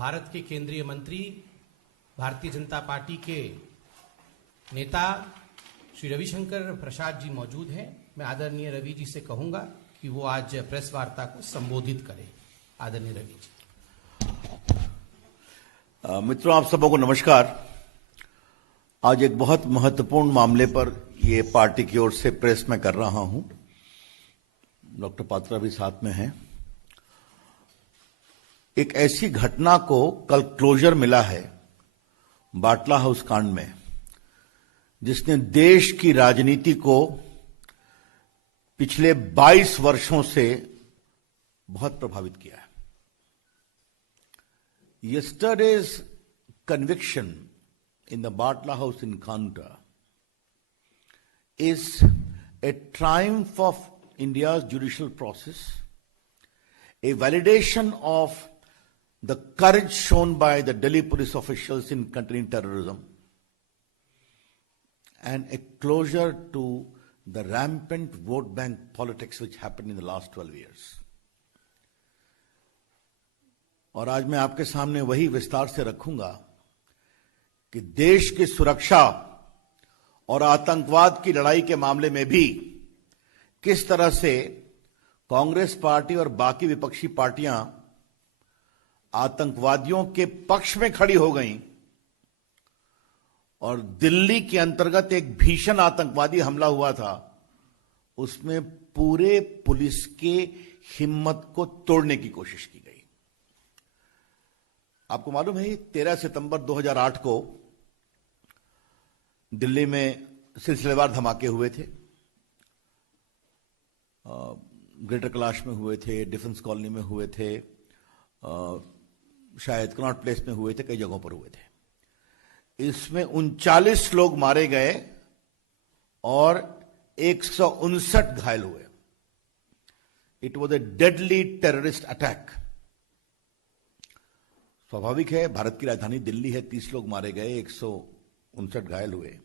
भारत के केंद्रीय मंत्री, भारतीय जनता पार्टी के नेता श्री रविशंकर प्रसाद जी मौजूद हैं। मैं आदरणीय रवि जी से कहूंगा कि वो आज प्रेस वार्ता को संबोधित करें। आदरणीय रवि जी। मित्रों, आप सबों को नमस्कार। आज एक बहुत महत्वपूर्ण मामले पर ये पार्टी की ओर से प्रेस में कर रहा हूं। डॉक्टर पात्रा भी साथ में हैं। एक ऐसी घटना को कल क्लोजर मिला है बाटला हाउस कांड में, जिसने देश की राजनीति को पिछले 22 वर्षों से बहुत प्रभावित किया है। Yesterday's conviction in the Batla House encounter is a triumph of India's judicial process, a validation of the courage shown by the Delhi police officials in containing terrorism, and a closure to the rampant vote bank politics which happened in the last 12 years. और आज मैं आपके सामने वही विस्तार से रखूंगा कि देश की सुरक्षा और आतंकवाद की लड़ाई के मामले में भी किस तरह से कांग्रेस पार्टी और बाकी विपक्षी पार्टियां आतंकवादियों के पक्ष में खड़ी हो गईं और दिल्ली के अंतर्गत एक भीषण आतंकवादी हमला हुआ था, उसमें पूरे पुलिस के हिम्मत को तोड़ने की कोशिश की गई। आपको मालूम है 13 सितंबर 2008 को दिल्ली में सिलसिलेवार धमाके हुए थे। ग्रेटर कैलाश में हुए थे, डिफेंस कॉलोनी में हुए थे, शायद कनॉट प्लेस में हुए थे, कई जगहों पर हुए थे। इसमें 39 लोग मारे गए और 159 घायल हुए। It was a deadly terrorist attack. स्वाभाविक है, भारत की राजधानी दिल्ली है, 30 लोग मारे गए, 159 घायल हुए।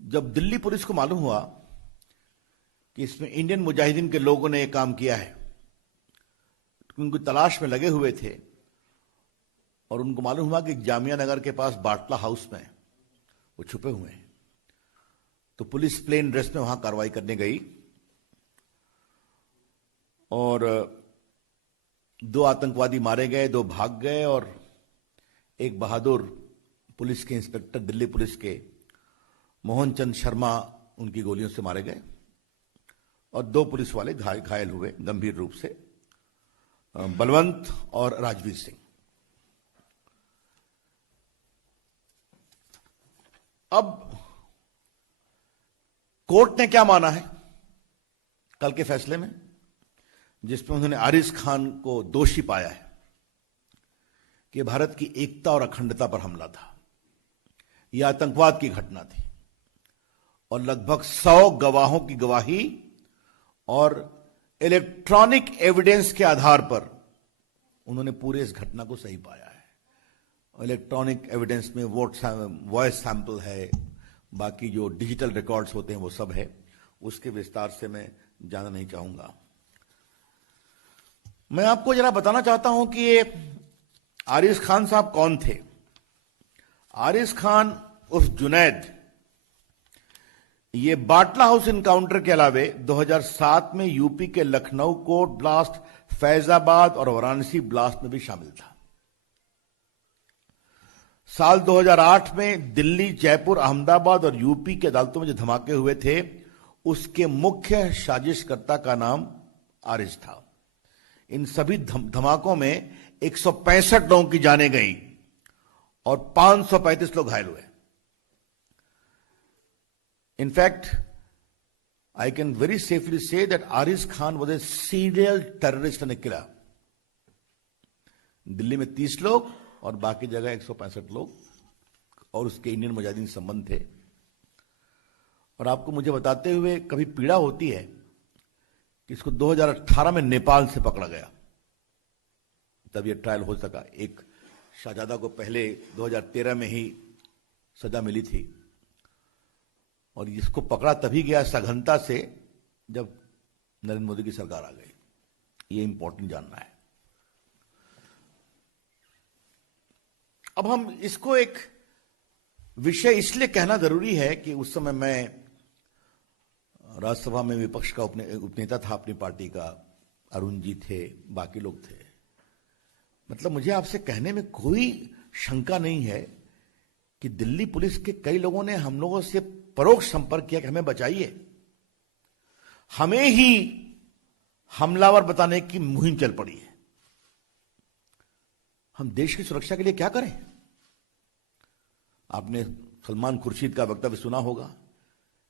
जब दिल्ली पुलिस को मालूम हुआ कि इसमें इंडियन मुजाहिदीन के लोगों ने यह काम किया है, उनको तलाश में लगे हुए थे और उनको मालूम हुआ कि जामिया नगर के पास बाटला हाउस में वो छुपे हुए हैं, तो पुलिस प्लेन ड्रेस में वहां कार्रवाई करने गई और 2 आतंकवादी मारे गए, 2 भाग गए और एक बहादुर पुलिस के इंस्पेक्टर, दिल्ली पुलिस के मोहन चंद शर्मा, उनकी गोलियों से मारे गए और 2 पुलिस वाले घायल हुए गंभीर रूप से, बलवंत और राजवीर सिंह। अब कोर्ट ने क्या माना है कल के फैसले में, जिसमें उन्होंने आरिज खान को दोषी पाया है कि भारत की एकता और अखंडता पर हमला था, यह आतंकवाद की घटना थी और लगभग 100 गवाहों की गवाही और इलेक्ट्रॉनिक एविडेंस के आधार पर उन्होंने पूरे इस घटना को सही पाया है। इलेक्ट्रॉनिक एविडेंस में वॉइस सैंपल है, बाकी जो डिजिटल रिकॉर्ड्स होते हैं वो सब है, उसके विस्तार से मैं जाना नहीं चाहूंगा। मैं आपको जरा बताना चाहता हूं कि ये आरिज खान साहब कौन थे। आरिज खान उर्फ जुनैद, ये बाटला हाउस इनकाउंटर के अलावे 2007 में यूपी के लखनऊ कोर्ट ब्लास्ट, फैजाबाद और वाराणसी ब्लास्ट में भी शामिल था। साल 2008 में दिल्ली, जयपुर, अहमदाबाद और यूपी की अदालतों में जो धमाके हुए थे, उसके मुख्य साजिशकर्ता का नाम आरिज था। इन सभी धमाकों में 165 लोगों की जानें गई और 535 लोग घायल हुए। In fact, I can very safely say that Ariz Khan was a serial terrorist and a killer. Delhi में 30 लोग और बाकी जगह 165 लोग और उसके इंडियन मुजाहिदीन संबंध थे। और आपको मुझे बताते हुए कभी पीड़ा होती है कि इसको 2018 में नेपाल से पकड़ा गया, तब यह ट्रायल हो सका। एक शाहजादा को पहले 2013 में ही सजा मिली थी और इसको पकड़ा तभी गया सघनता से जब नरेंद्र मोदी की सरकार आ गई। ये इंपॉर्टेंट जानना है। अब हम इसको एक विषय इसलिए कहना जरूरी है कि उस समय मैं राज्यसभा में विपक्ष का उपनेता था अपनी पार्टी का, अरुण जी थे, बाकी लोग थे। मतलब मुझे आपसे कहने में कोई शंका नहीं है कि दिल्ली पुलिस के कई लोगों ने हम लोगों से परोक्ष संपर्क किया कि हमें बचाइए, हमें ही हमलावर बताने की मुहिम चल पड़ी है। हम देश की सुरक्षा के लिए क्या करें? आपने सलमान खुर्शीद का वक्तव्य सुना होगा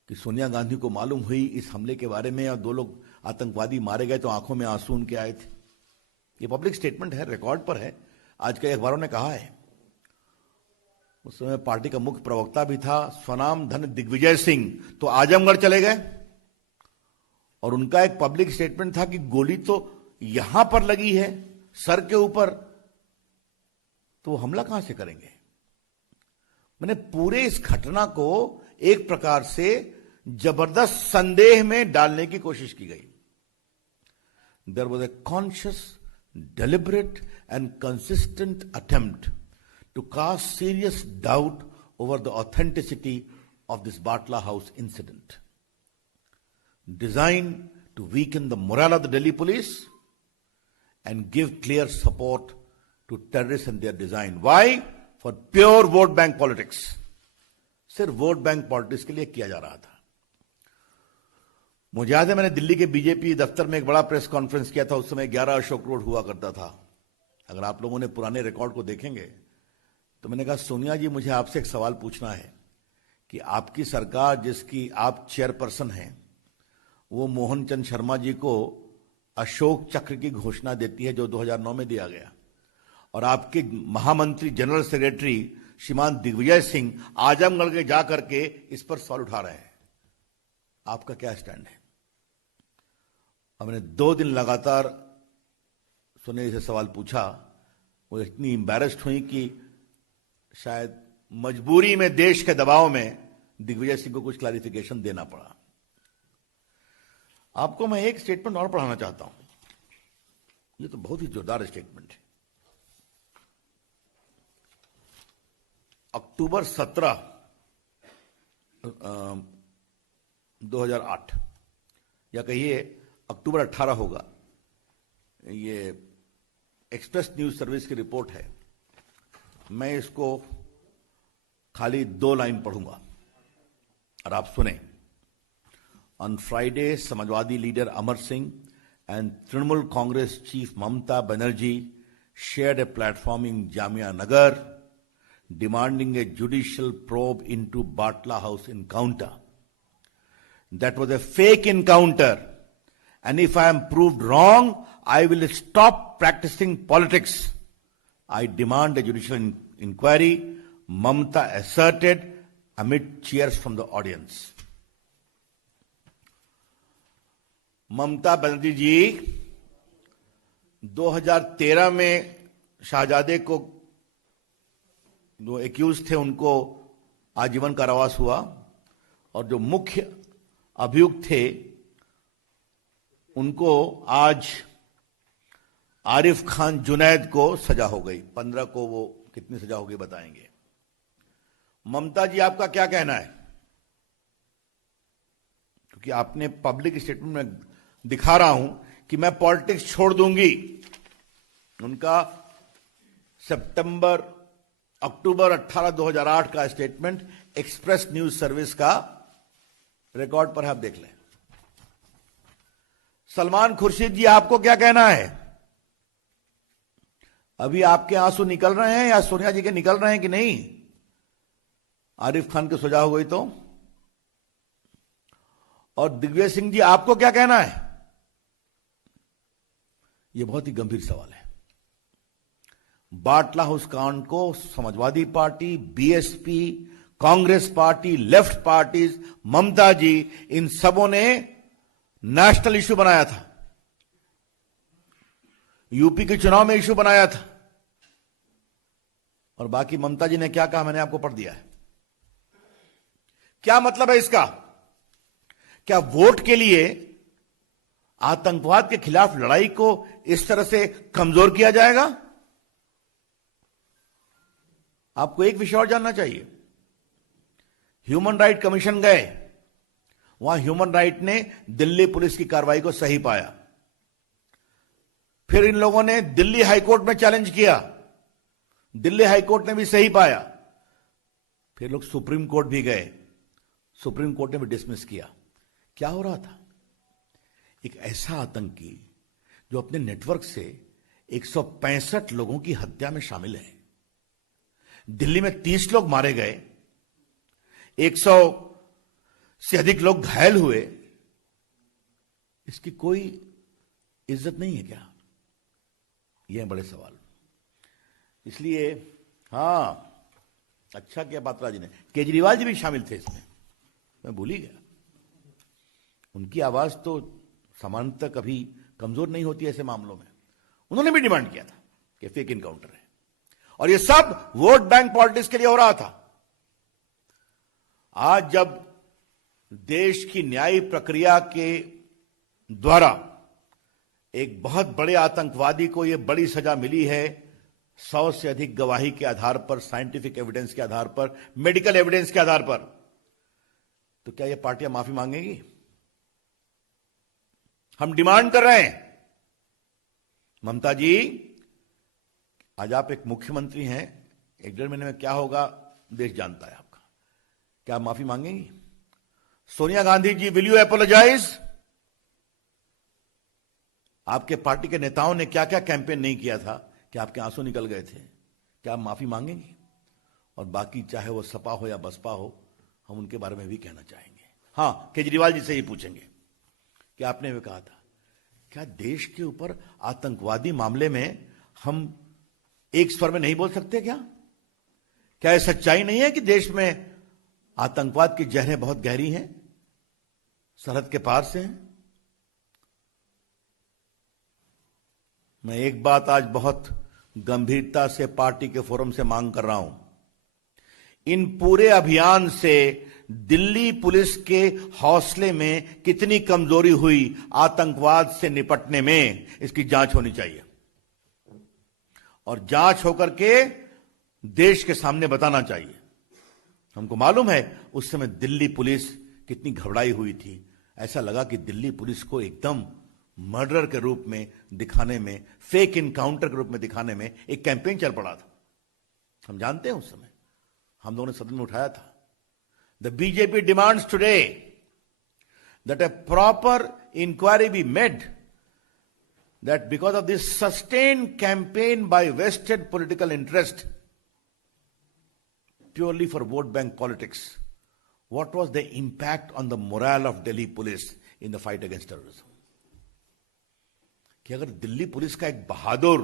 कि सोनिया गांधी को मालूम हुई इस हमले के बारे में और 2 लोग आतंकवादी मारे गए तो आंखों में आंसू उनके आए थे। ये पब्लिक स्टेटमेंट है, रिकॉर्ड पर है, आज कई अखबारों ने कहा है। उस समय पार्टी का मुख्य प्रवक्ता भी था स्वनाम धन दिग्विजय सिंह, तो आजमगढ़ चले गए और उनका एक पब्लिक स्टेटमेंट था कि गोली तो यहां पर लगी है सर के ऊपर, तो हमला कहां से करेंगे? मैंने पूरे इस घटना को एक प्रकार से जबरदस्त संदेह में डालने की कोशिश की गई। There was a conscious, deliberate and consistent attempt to cast serious doubt over the authenticity of this Batla House incident, designed to weaken the morale of the Delhi police and give clear support to terrorists and their design. Why? For pure vote bank politics. सिर्फ vote bank politics के लिए किया जा रहा था। मुझे याद है मैंने दिल्ली के बीजेपी दफ्तर में एक बड़ा प्रेस कॉन्फ्रेंस किया था। उस समय 11 अशोक रोड हुआ करता था। अगर आप लोगों ने पुराने रिकॉर्ड को देखेंगे तो मैंने कहा, सोनिया जी मुझे आपसे एक सवाल पूछना है कि आपकी सरकार जिसकी आप चेयरपर्सन हैं वो मोहन चंद शर्मा जी को अशोक चक्र की घोषणा देती है जो 2009 में दिया गया, और आपके महामंत्री जनरल सेक्रेटरी श्रीमान दिग्विजय सिंह आजमगढ़ के जाकर के इस पर सवाल उठा रहे हैं। आपका क्या स्टैंड है? हमने 2 दिन लगातार सोनिया जी से सवाल पूछा। वो इतनी एम्बैरेस्ड हुई कि शायद मजबूरी में, देश के दबाव में दिग्विजय सिंह को कुछ क्लैरिफिकेशन देना पड़ा। आपको मैं एक स्टेटमेंट और पढ़ाना चाहता हूं। ये तो बहुत ही जोरदार स्टेटमेंट है। अक्टूबर 17, 2008 या कहिए अक्टूबर 18 होगा। ये एक्सप्रेस न्यूज सर्विस की रिपोर्ट है। मैं इसको खाली 2 लाइन पढ़ूंगा और आप सुने। On Friday, Samajwadi leader Amar Singh and Trinamool Congress chief Mamata Banerjee shared a platform in Jamia Nagar demanding a judicial probe into Batla House encounter. That was a fake encounter, and if I am proved wrong, I will stop practicing politics. I demand a judicial inquiry, Mamta asserted amid cheers from the audience. Mamata Banerjee जी 2013 में शाहजादे को जो accused थे उनको आजीवन कारावास हुआ, और जो मुख्य अभियुक्त थे उनको आज आरिफ खान जुनैद को सजा हो गई। 15 को वो कितनी सजा हो गई बताएंगे। ममता जी आपका क्या कहना है? क्योंकि आपने पब्लिक स्टेटमेंट में दिखा रहा हूं कि मैं पॉलिटिक्स छोड़ दूंगी। उनका अक्टूबर 18, 2008 का स्टेटमेंट एक्सप्रेस न्यूज सर्विस का रिकॉर्ड पर है, आप देख लें। सलमान खुर्शीद जी आपको क्या कहना है? अभी आपके आंसू निकल रहे हैं या सोनिया जी के निकल रहे हैं कि नहीं? आरिफ खान की सजा हो गई तो। और दिग्विजय सिंह जी आपको क्या कहना है? यह बहुत ही गंभीर सवाल है। बाटला हाउस कांड को Samajwadi party, BSP, Congress party, left parties, Mamata ji, इन सबों ने नेशनल इश्यू बनाया था। यूपी के चुनाव में इश्यू बनाया था। और बाकी ममता जी ने क्या कहा मैंने आपको पढ़ दिया है। क्या मतलब है इसका? क्या वोट के लिए आतंकवाद के खिलाफ लड़ाई को इस तरह से कमजोर किया जाएगा? आपको एक विषय और जानना चाहिए। ह्यूमन राइट कमीशन गए, वहां ह्यूमन राइट ने दिल्ली पुलिस की कार्रवाई को सही पाया। फिर इन लोगों ने दिल्ली हाईकोर्ट में चैलेंज किया, दिल्ली हाईकोर्ट ने भी सही पाया। फिर लोग सुप्रीम कोर्ट भी गए, सुप्रीम कोर्ट ने भी डिसमिस किया। क्या हो रहा था? एक ऐसा आतंकी जो अपने नेटवर्क से 165 लोगों की हत्या में शामिल है, दिल्ली में 30 लोग मारे गए, 100 से अधिक लोग घायल हुए, इसकी कोई इज्जत नहीं है क्या? ये है बड़े सवाल। इसलिए हां, अच्छा किया पात्रा जी ने, केजरीवाल जी भी शामिल थे इसमें, मैं भूल ही गया। उनकी आवाज तो सामान्यतः कभी कमजोर नहीं होती ऐसे मामलों में। उन्होंने भी डिमांड किया था कि फेक इनकाउंटर है, और ये सब वोट बैंक पॉलिटिक्स के लिए हो रहा था। आज जब देश की न्याय प्रक्रिया के द्वारा एक बहुत बड़े आतंकवादी को यह बड़ी सजा मिली है, 100 से अधिक गवाही के आधार पर, साइंटिफिक एविडेंस के आधार पर, मेडिकल एविडेंस के आधार पर, तो क्या यह पार्टियां माफी मांगेगी? हम डिमांड कर रहे हैं, ममता जी, आज आप एक मुख्यमंत्री हैं, 1-1.5 महीने में क्या होगा देश जानता है आपका। क्या आप माफी मांगेंगी? Sonia Gandhi ji, will you apologise? आपके पार्टी के नेताओं ने क्या क्या कैंपेन नहीं किया था कि आपके आंसू निकल गए थे? क्या आप माफी मांगेंगी? और बाकी चाहे वो सपा हो या बसपा हो, हम उनके बारे में भी कहना चाहेंगे। हां, केजरीवाल जी से ही पूछेंगे कि आपने भी कहा था, क्या देश के ऊपर आतंकवादी मामले में हम एक स्वर में नहीं बोल सकते? क्या यह सच्चाई नहीं है कि देश में आतंकवाद की जहरें बहुत गहरी हैं, सरहद के पार से हैं? मैं एक बात आज बहुत गंभीरता से पार्टी के फोरम से मांग कर रहा हूं, इन पूरे अभियान से दिल्ली पुलिस के हौसले में कितनी कमजोरी हुई आतंकवाद से निपटने में, इसकी जांच होनी चाहिए, और जांच होकर के देश के सामने बताना चाहिए। हमको मालूम है उस समय दिल्ली पुलिस कितनी घबराई हुई थी। ऐसा लगा कि दिल्ली पुलिस को एकदम मर्डर के रूप में दिखाने में, फेक इनकाउंटर के रूप में दिखाने में एक कैंपेन चल पड़ा था। हम जानते हैं उस समय हम लोगों ने सदन में उठाया था। The BJP demands today that a proper inquiry be made, that because of this sustained campaign by vested political interest, purely for vote bank politics, what was the impact on the morale of Delhi police in the fight against terrorism? कि अगर Delhi police का एक बहादुर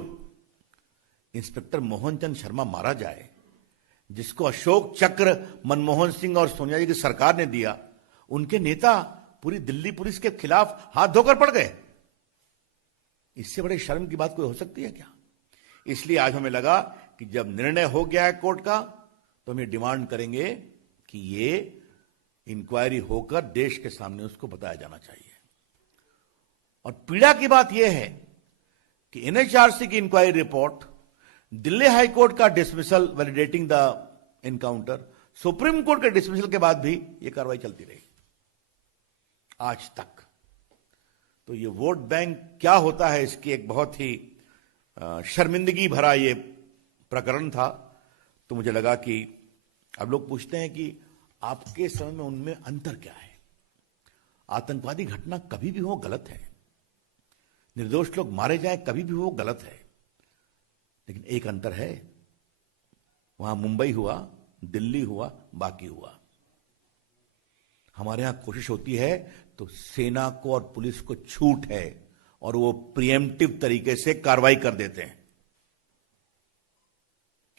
inspector Mohan Chand Sharma मारा जाए, जिसको अशोक चक्र मनमोहन सिंह और सोनिया जी की सरकार ने दिया, उनके नेता पूरी दिल्ली पुलिस के खिलाफ हाथ धोकर पड़ गए, इससे बड़े शर्म की बात कोई हो सकती है क्या? इसलिए आज हमें लगा कि जब निर्णय हो गया है कोर्ट का, तो हम ये डिमांड करेंगे कि ये इंक्वायरी होकर देश के सामने उसको बताया जाना चाहिए। और पीड़ा की बात यह है कि एनएचआरसी की इंक्वायरी रिपोर्ट, दिल्ली हाईकोर्ट का dismissal validating the encounter, supreme court के डिसमिसल के बाद भी यह कार्रवाई चलती रही आज तक। तो ये वोट बैंक क्या होता है, इसकी एक बहुत ही शर्मिंदगी भरा ये प्रकरण था। तो मुझे लगा कि अब लोग पूछते हैं कि आपके समय में उनमें अंतर क्या है? आतंकवादी घटना कभी भी हो गलत है, निर्दोष लोग मारे जाए कभी भी हो गलत है, लेकिन एक अंतर है, वहां मुंबई हुआ, दिल्ली हुआ, बाकी हुआ। हमारे यहां कोशिश होती है तो सेना को और पुलिस को छूट है और वो प्रिएम्प्टिव तरीके से कार्रवाई कर देते हैं।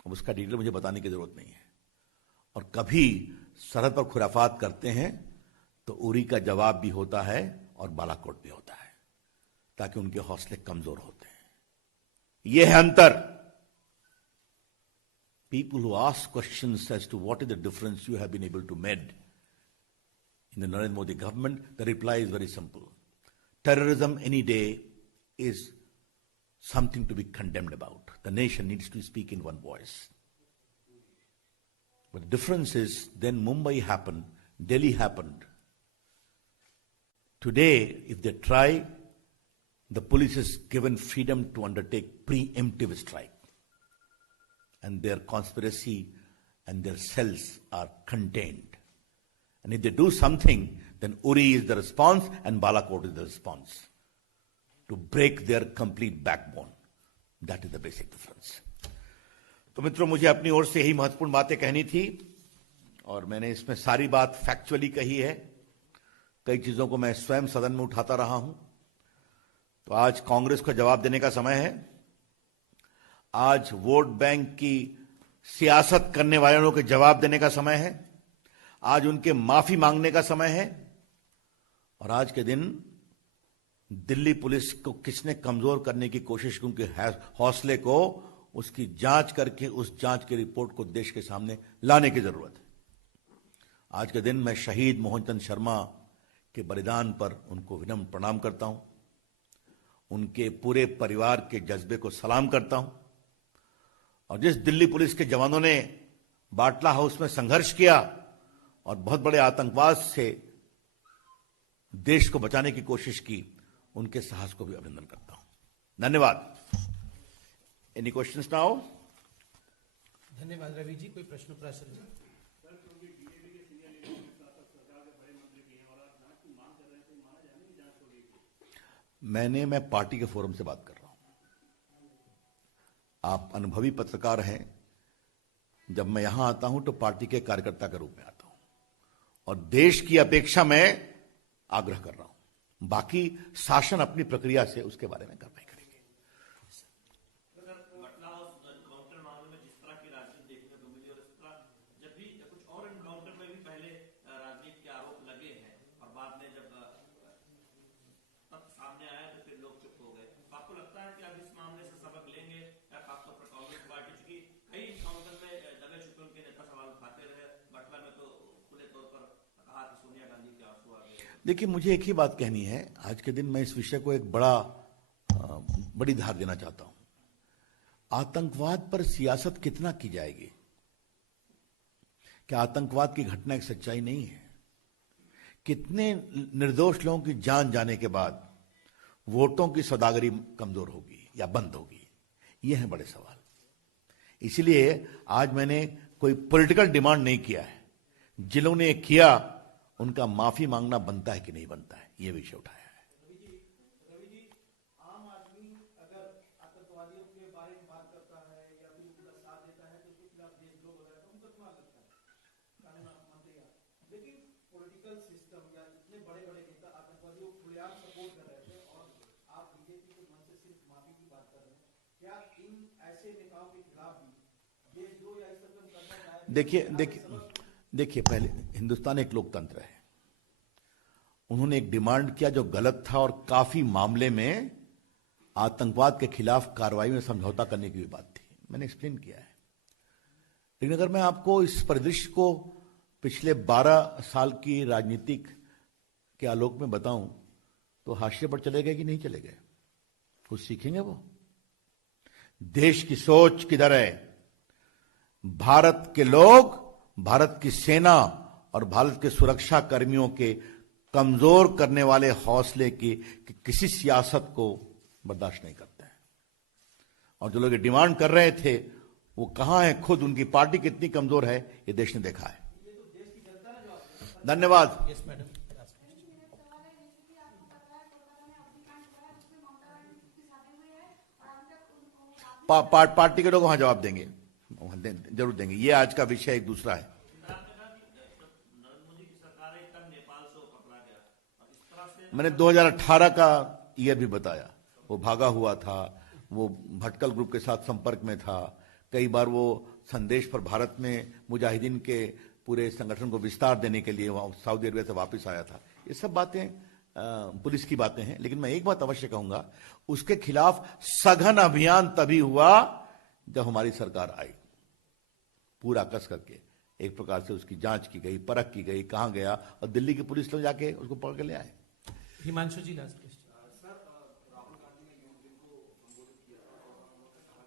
अब उसका डिटेल मुझे बताने की जरूरत नहीं है। और कभी सरहद पर खुराफात करते हैं तो उरी का जवाब भी होता है और बालाकोट भी होता है, ताकि उनके हौसले कमजोर होते हैं। यह है अंतर। People who ask questions as to what is the difference you have been able to make in the Narendra Modi government, the reply is very simple. Terrorism any day is something to be condemned about. The nation needs to speak in one voice. But the difference is, then Mumbai happened, Delhi happened. Today, if they try, the police is given freedom to undertake preemptive strike. And their conspiracy and their cells are contained. And if they do something, then Uri is the response and Balakot is the response to break their complete backbone. That is the basic difference. तो मित्रों, मुझे अपनी ओर से यही महत्वपूर्ण बातें कहनी थी और मैंने इसमें सारी बात फैक्चुअली कही है। कई चीजों को मैं स्वयं सदन में उठाता रहा हूं। तो आज कांग्रेस को जवाब देने का समय है। आज वोट बैंक की सियासत करने वालों को जवाब देने का समय है। आज उनके माफी मांगने का समय है। और आज के दिन दिल्ली पुलिस को किसने कमजोर करने की कोशिश की, उनके हौसले को, उसकी जांच करके उस जांच की रिपोर्ट को देश के सामने लाने की जरूरत है। आज के दिन मैं शहीद मोहनचंद शर्मा के बलिदान पर उनको विनम्र प्रणाम करता हूं, उनके पूरे परिवार के जज्बे को सलाम करता हूं। और जिस दिल्ली पुलिस के जवानों ने बाटला हाउस में संघर्ष किया और बहुत बड़े आतंकवाद से देश को बचाने की कोशिश की, उनके साहस को भी अभिनंदन करता हूं। धन्यवाद। Any questions now? धन्यवाद रवि जी। कोई प्रश्न प्रश्न? मैं पार्टी के फोरम से बात कर रहा हूं। आप अनुभवी पत्रकार हैं। जब मैं यहां आता हूं तो पार्टी के कार्यकर्ता के रूप में आता हूं और देश की अपेक्षा में आग्रह कर रहा हूं। बाकी शासन अपनी प्रक्रिया से उसके बारे में कार्रवाई करेंगे। जब भी कुछ और एनकाउंटर में भी पहले राजनीति के आरोप लगे हैं और बाद में जब सामने आया तो फिर लोग चुप हो गए। आपको लगता है कि अब इस मामले से सबक लेंगे, या खासतौर पर कांग्रेस पार्टी, चूंकि कई एनकाउंटर में दबे छुपे उनके नेता सवाल उठाते रहे, बटला में तो खुले तौर पर कहा कि सोनिया गांधी के आंसू आ गए। देखिए, मुझे एक ही बात कहनी है। आज के दिन मैं इस विषय को एक बड़ी धार देना चाहता हूं। आतंकवाद पर सियासत कितना की जाएगी? क्या आतंकवाद की घटना एक सच्चाई नहीं है? कितने निर्दोष लोगों की जान जाने के बाद वोटों की सौदागरी कमजोर होगी या बंद होगी? ये है बड़े सवाल। इसलिए आज मैंने कोई पॉलिटिकल डिमांड नहीं किया है। जिन्होंने किया उनका माफी मांगना बनता है कि नहीं बनता है, यह विषय उठाया है। रवि जी, आम आदमी अगर आतंकवादियों के बारे में बात करता है या फिर उनका साथ देता है तो उसके खिलाफ देशद्रोह वगैरह का मुकदमा लगता है, कानून मंत्री। लेकिन पॉलिटिकल सिस्टम या इतने बड़े बड़े नेता आतंकवादियों को खुलेआम सपोर्ट कर रहे थे और आप बीजेपी के मन से सिर्फ माफी की बात कर रहे हैं। क्या इन ऐसे नेताओं के खिलाफ भी देशद्रोह या इस तरह का मुकदमा जाएगा? देखिए, पहले हिंदुस्तान एक लोकतंत्र है। उन्होंने एक डिमांड किया जो गलत था और काफी मामले में आतंकवाद के खिलाफ कार्रवाई में समझौता करने की भी बात थी। मैंने एक्सप्लेन किया है। लेकिन अगर मैं आपको इस परिदृश्य को पिछले 12 साल की राजनीतिक के आलोक में बताऊं तो हाशिए पर चले गए कि नहीं चले गए? कुछ सीखेंगे वो? देश की सोच किधर है? भारत के लोग, भारत की सेना और भारत के सुरक्षा कर्मियों के कमजोर करने वाले हौसले की किसी सियासत को बर्दाश्त नहीं करते हैं। और जो लोग डिमांड कर रहे थे वो कहां है? खुद उनकी पार्टी कितनी कमजोर है ये देश ने देखा है। धन्यवाद। Yes madam. पार्टी के लोग वहां जवाब देंगे, जरूर देंगे। ये आज का विषय एक दूसरा है। मैंने 2018 का ईयर भी बताया। वो भागा हुआ था, वो भटकल ग्रुप के साथ संपर्क में था। कई बार वो संदेश पर भारत में मुजाहिदीन के पूरे संगठन को विस्तार देने के लिए वहां सऊदी अरबिया से वापस आया था। ये सब बातें पुलिस की बातें हैं। लेकिन मैं एक बात अवश्य कहूंगा, उसके खिलाफ सघन अभियान तभी हुआ जब हमारी सरकार आई। पूरा कस करके एक प्रकार से उसकी जांच की गई, परख की गई, कहां गया, और दिल्ली की पुलिस लोग जाके उसको पकड़ के ले आए। हिमांशु जी लास्ट।